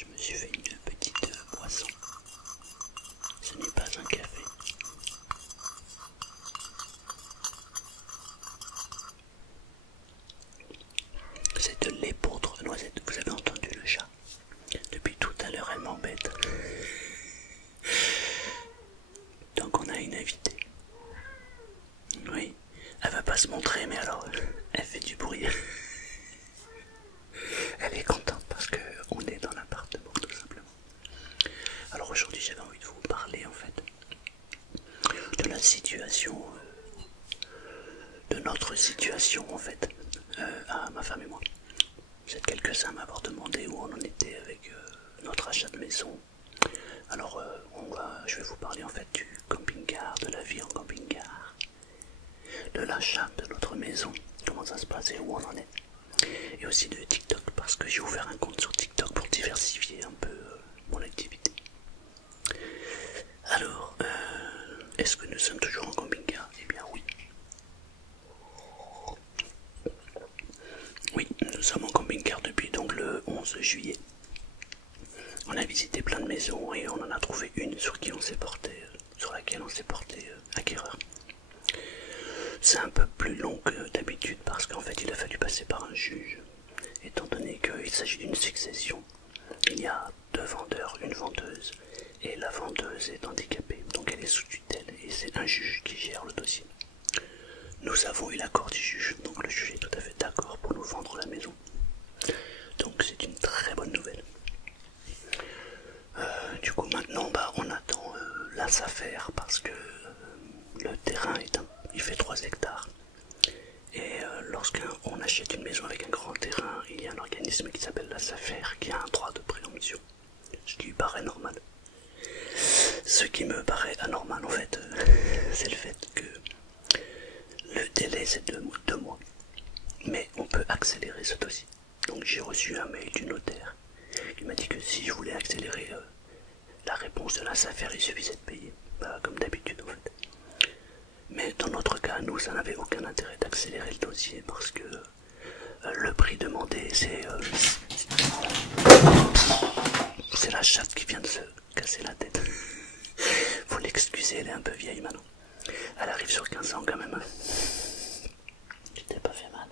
Je me suis fait une petite boisson. Ce n'est pas un café. C'est de l'épeautre noisette. Vous avez entendu le chat? Depuis tout à l'heure, elle m'embête. Donc on a une invitée. Oui, elle va pas se montrer, mais alors elle fait du bruit. Elle est contente parce qu'on est dans l'appartement, tout simplement. Alors aujourd'hui, j'avais envie de vous parler en fait de la situation, de notre situation en fait, à ma femme et moi. Vous êtes quelques-uns à m'avoir demandé où on en était avec notre achat de maison. Alors je vais vous parler en fait du camping-car, de la vie en camping-car, de l'achat de notre maison, comment ça se passe et où on en est. Et aussi de TikTok parce que j'ai ouvert un compte sur TikTok pour diversifier un peu mon activité. Alors, est-ce que nous sommes toujours en camping-car? Eh bien oui. Oui, nous sommes en camping-car depuis donc le 11 juillet. On a visité plein de maisons et on en a trouvé une sur laquelle on s'est porté acquéreur. C'est un peu plus long que d'habitude parce qu'en fait il a fallu passer par un juge, étant donné qu'il s'agit d'une succession. Il y a 2 vendeurs, une vendeuse, et la vendeuse est handicapée, donc elle est sous tutelle, et c'est un juge qui gère le dossier. Nous avons eu l'accord du juge, donc le juge est tout à fait d'accord pour nous vendre la maison. Donc c'est une très bonne nouvelle. Du coup maintenant on attend la SAFER parce que le terrain il fait 3 hectares. Et lorsqu'on achète une maison avec un grand terrain, il y a un organisme qui s'appelle la SAFER qui a un droit de préemption. Ce qui lui paraît normal. Ce qui me paraît anormal en fait, c'est le fait que le délai c'est 2 mois. Mais on peut accélérer ce dossier. Donc j'ai reçu un mail du notaire qui m'a dit que si je voulais accélérer la réponse de la SAFER, il suffisait de payer. Comme d'habitude en fait. Mais dans notre cas, nous, ça n'avait aucun intérêt d'accélérer le dossier parce que le prix demandé, c'est la chatte qui vient de se casser la tête. Faut l'excuser, elle est un peu vieille maintenant. Elle arrive sur 15 ans quand même. Tu t'es pas fait mal?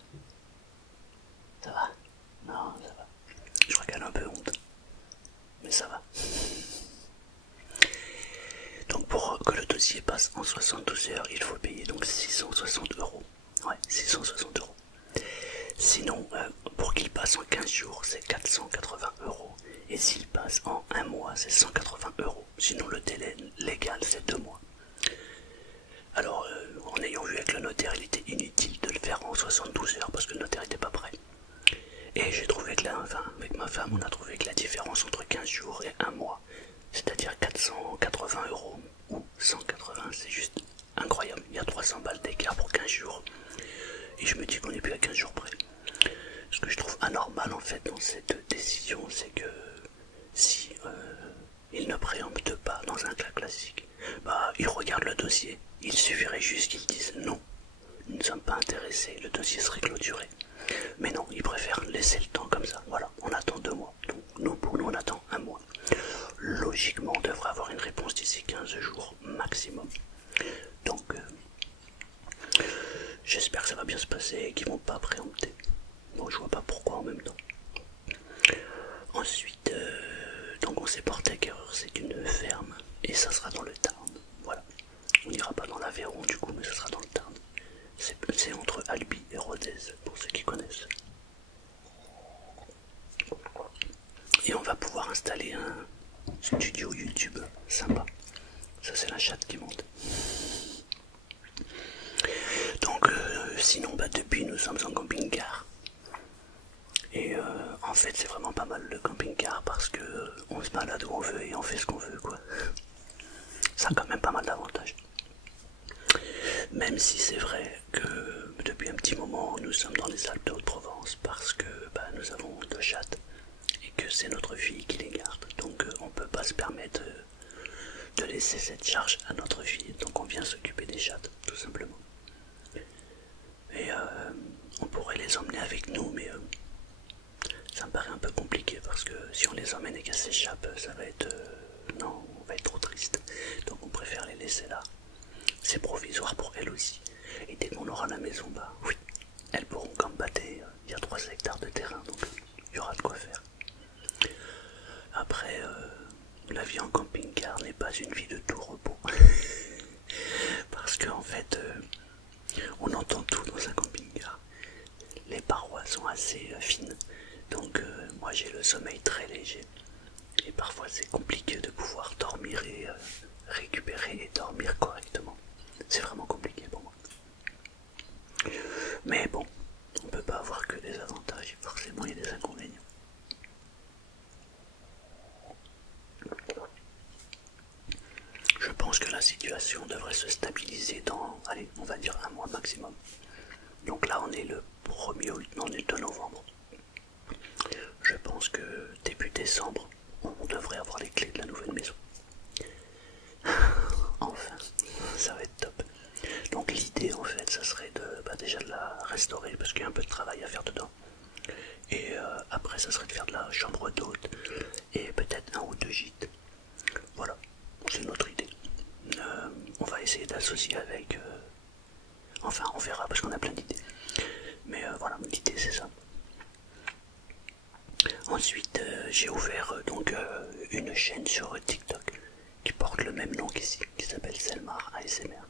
Ça va? Non, ça va. Je crois qu'elle a un peu honte. Mais ça va. Donc pour que le dossier passe en 72 heures, il faut payer donc 660 €. Ouais, 660 €. Sinon, pour qu'il passe en 15 jours, c'est 480 €. Et s'il passe en 1 mois, c'est 180 €. Sinon, le délai légal, c'est 2 mois. Alors, en ayant vu avec le notaire, il était inutile de le faire en 72 heures parce que le notaire n'était pas prêt. Et j'ai trouvé que avec ma femme, on a trouvé que la différence entre 15 jours et 1 mois, c'est-à-dire 480 € ou 180, c'est juste incroyable. Il y a 300 balles d'écart pour 15 jours. Et je me dis qu'on n'est plus à 15 jours près. Ce que je trouve anormal en fait dans cette décision, c'est que si il ne préempte pas dans un cas classique, il regarde le dossier. Il suffirait juste qu'ils disent non, nous ne sommes pas intéressés, le dossier serait clôturé. Mais non, ils préfèrent laisser le temps comme ça. Voilà, on attend 2 mois. Donc pour nous, on attend 1 mois. Logiquement, on devrait avoir une réponse d'ici 15 jours maximum. Donc, j'espère que ça va bien se passer et qu'ils vont pas préempter. Bon, je vois pas pourquoi en même temps. Ensuite, donc on s'est porté acquéreur, c'est une ferme et ça sera dans le Tarn. Voilà. On n'ira pas dans l'Aveyron du coup, mais ça sera dans le Tarn. C'est entre Albi et Rodez, pour ceux qui connaissent. Et on va pouvoir installer un studio YouTube sympa. Ça c'est la chatte qui monte. Donc sinon depuis nous sommes en camping-car. Et en fait c'est vraiment pas mal le camping-car parce que on se balade où on veut et on fait ce qu'on veut quoi. Ça a quand même pas mal d'avantages. Même si c'est vrai que depuis un petit moment nous sommes dans les Alpes de Haute-Provence parce que nous avons 2 chattes et que c'est notre fille qui les garde. Donc on peut pas se permettre de laisser cette charge à notre fille. Donc on vient s'occuper des chattes tout simplement. Et on pourrait les emmener avec nous mais ça me paraît un peu compliqué parce parce que si on les emmène et qu'elles s'échappent, ça va être... non, on va être trop triste. Donc on préfère les laisser là. C'est provisoire pour elles aussi. Et dès qu'on aura la maison, bah oui, elles pourront gambader. Il y a 3 hectares de terrain, donc il y aura de quoi faire. Après, la vie en camping-car n'est pas une vie de tout repos. Parce qu'en fait, on entend tout dans un camping-car. Les parois sont assez fines, donc moi j'ai le sommeil très léger. Et parfois c'est compliqué de pouvoir dormir et récupérer et dormir correctement. C'est vraiment compliqué pour moi. Mais bon, on peut pas avoir que des avantages, forcément il y a des inconvénients. Je pense que la situation devrait se stabiliser dans, allez, on va dire un mois maximum. Donc là on est le 1er août, non, on est le 2 novembre. Je pense que début décembre, on devrait avoir les clés de la nouvelle maison. Enfin, ça va être top. Donc l'idée en fait, ça serait de, déjà de la restaurer parce qu'il y a un peu de travail à faire dedans. Et après, ça serait de faire de la chambre d'hôte et peut-être 1 ou 2 gîtes. Voilà, c'est notre idée. On va essayer d'associer avec... enfin, on verra parce qu'on a plein d'idées. Mais voilà, l'idée c'est ça. Ensuite, j'ai ouvert donc une chaîne sur TikTok qui porte le même nom qu'ici, qui s'appelle Selmar ASMR.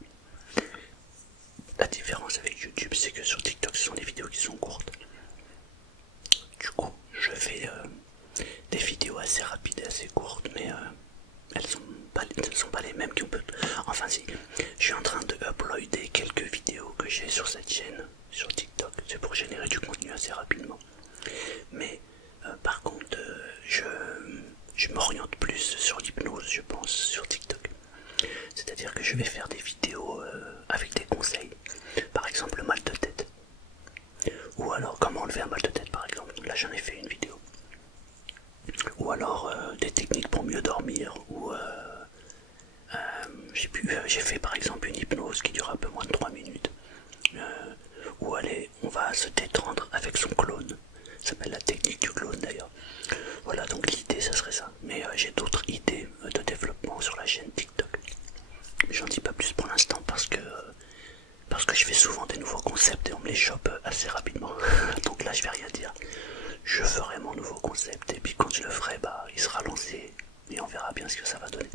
La différence avec YouTube, c'est que sur TikTok, ce sont des vidéos qui sont courtes. Du coup, je fais des vidéos assez rapides et assez courtes, mais elles sont pas les mêmes qu'on peut... Enfin si, je suis en train de uploader quelques vidéos que j'ai sur cette chaîne, sur TikTok. C'est pour générer du contenu assez rapidement. Mais par contre, je m'oriente plus sur l'hypnose, je pense, sur TikTok. C'est-à-dire que je vais faire des vidéos avec des conseils. Par exemple, le mal de tête. Ou alors, comment enlever un mal de tête, par exemple. Là, j'en ai fait une vidéo. Ou alors, des techniques pour mieux dormir. Ou, j'ai fait, par exemple, une hypnose qui dure un peu moins de 3 minutes. Où on va se détendre avec son clone. Ça s'appelle la technique du clone, d'ailleurs. Voilà, donc l'idée, ça serait ça. Mais j'ai d'autres idées de développement sur la chaîne TikTok. J'en dis pas plus pour l'instant parce que je fais souvent des nouveaux concepts et on me les chope assez rapidement. Donc là je vais rien dire. Je ferai mon nouveau concept et puis quand je le ferai, bah il sera lancé et on verra bien ce que ça va donner.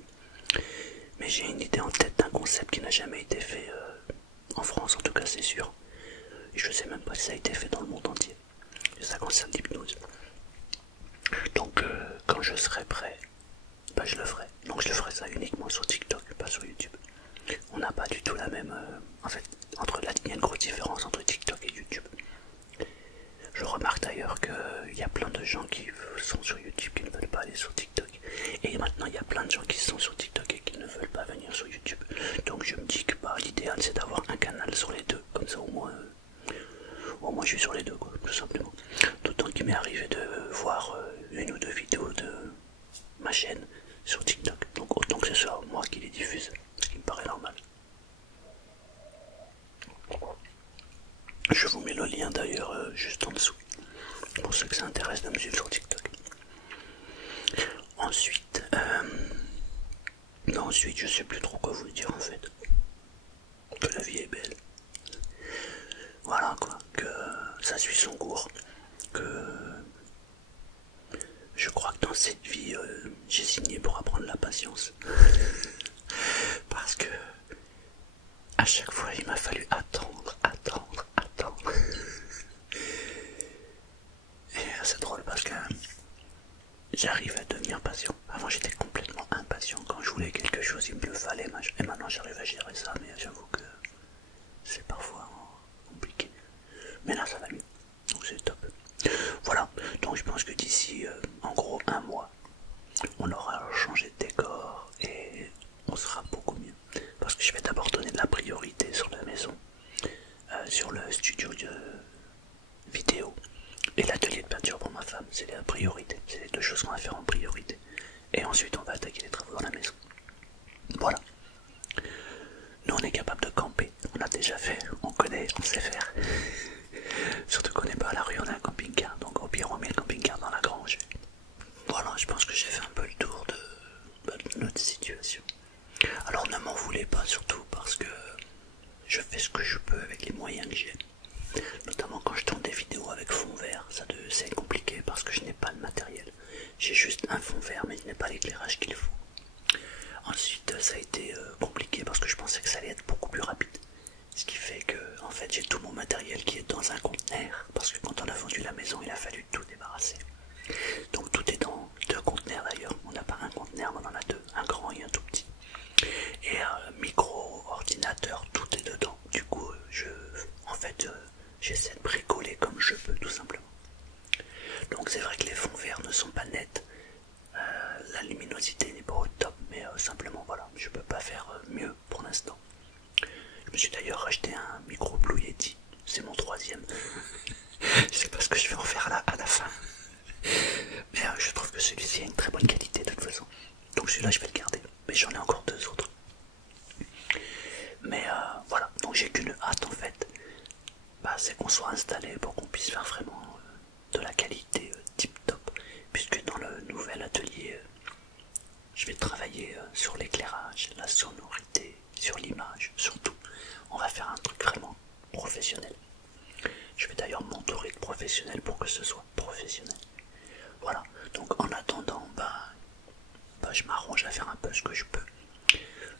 Mais j'ai une idée en tête d'un concept qui n'a jamais été fait en France, en tout cas c'est sûr. Et je sais même pas si ça a été fait dans le monde entier. Et ça concerne l'hypnose. Donc quand je serai prêt, bah je le ferai. Donc je le ferai ça uniquement sur TikTok, pas sur YouTube. On n'a pas du tout la même... en fait, il y a une grosse différence entre TikTok et YouTube. Je remarque d'ailleurs qu'il y a plein de gens qui sont sur YouTube qui ne veulent pas aller sur TikTok. Et maintenant, il y a plein de gens qui sont sur TikTok et qui ne veulent pas venir sur YouTube. Donc je me dis que bah, l'idéal c'est d'avoir un canal sur les deux. Comme ça au moins je suis sur les deux, quoi, tout simplement. D'autant qu'il m'est arrivé de voir une ou deux vidéos de ma chaîne sur TikTok. Donc autant que ce soit moi qui les diffuse, ce qui me paraît normal. Je vous mets le lien d'ailleurs juste en dessous, pour ceux que ça intéresse de me suivre sur TikTok. Ensuite, je sais plus trop quoi vous dire en fait. Que la vie est belle. Voilà quoi, que ça suit son cours. Que je crois que dans cette vie, j'ai signé pour apprendre la patience. Parce que à chaque fois, il m'a fallu attendre. Et c'est drôle parce que j'arrive à devenir patient. Avant, j'étais complètement impatient. Quand je voulais quelque chose, il me le fallait. Et maintenant, j'arrive à gérer ça, mais j'avoue que c'est parfois compliqué. Mais là, ça va mieux. Donc, c'est top. Voilà. Donc, je pense que d'ici, en gros, un mois, on aura changé de décor et on sera beaucoup mieux. Parce que je vais d'abord donner de la priorité sur la maison, sur le studio de vidéo et l'atelier de peinture pour ma femme. C'est la priorité. C'est les deux choses qu'on va faire en priorité. Et ensuite, on va attaquer les travaux dans la maison. Voilà. Nous, on est capable de camper. On a déjà fait, on connaît, on sait faire. Surtout qu'on n'est pas à la rue, on a un camping-car. Donc au pire, on met le camping-car dans la grange. voulais pas, surtout parce que je fais ce que je peux avec les moyens que j'ai. Notamment quand je tourne des vidéos avec fond vert, c'est compliqué parce que je n'ai pas de matériel. J'ai juste un fond vert mais je n'ai pas l'éclairage qu'il faut. Ensuite ça a été compliqué parce que je pensais que ça allait être beaucoup plus rapide. Ce qui fait que en fait j'ai tout mon matériel qui est dans un conteneur, parce que quand on a vendu la maison il a fallu tout débarrasser. Donc tout est dans deux conteneurs d'ailleurs, on n'a pas un conteneur mais on en a deux, un grand et un tout petit. Et micro, ordinateur, tout est dedans. Du coup j'essaie de bricoler comme je peux tout simplement. Donc c'est vrai que les fonds verts ne sont pas nets, la luminosité n'est pas au top, mais simplement voilà, je peux pas faire mieux pour l'instant. Je me suis d'ailleurs acheté un micro Blue Yeti, c'est mon troisième. Je sais pas ce que je vais en faire là à la fin. Mais je trouve que celui-ci a une très bonne qualité de toute façon. Donc celui-là je vais le garder. Mais j'en ai encore deux autres. Mais voilà, donc j'ai qu'une hâte en fait. C'est qu'on soit installé pour qu'on puisse faire vraiment de la qualité tip top. Puisque dans le nouvel atelier, je vais travailler sur l'éclairage, la sonorité, sur l'image, surtout. On va faire un truc vraiment professionnel. Je vais d'ailleurs m'entourer de professionnels pour que ce soit professionnel. Voilà, donc en attendant, je m'arrange à faire un peu ce que je peux.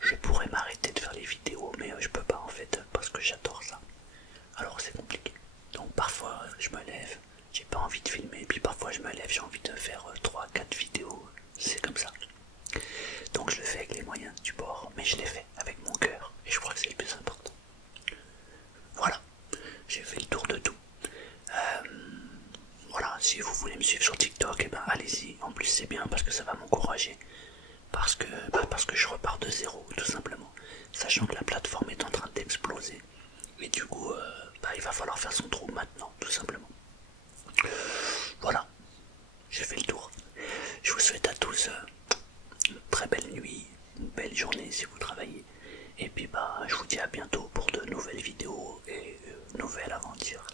Je pourrais m'arrêter de faire les vidéos, mais je peux pas en fait, parce que j'adore ça. Alors c'est compliqué. Donc parfois je me lève, j'ai pas envie de filmer, puis parfois je me lève, j'ai envie de faire 3-4 vidéos. C'est comme ça. Donc je le fais avec les moyens du bord, mais je les fais avec mon cœur, et je crois que c'est le plus important. Voilà, j'ai fait le tour de tout. Voilà, si vous voulez me suivre sur TikTok, et allez-y. En plus c'est bien parce que ça va m'encourager. Parce que je repars de zéro, tout simplement. Sachant que la plateforme est en train d'exploser. Mais du coup, il va falloir faire son trou maintenant, tout simplement. Voilà, j'ai fait le tour. Je vous souhaite à tous une très belle nuit, une belle journée si vous travaillez. Et puis je vous dis à bientôt pour de nouvelles vidéos et nouvelles aventures.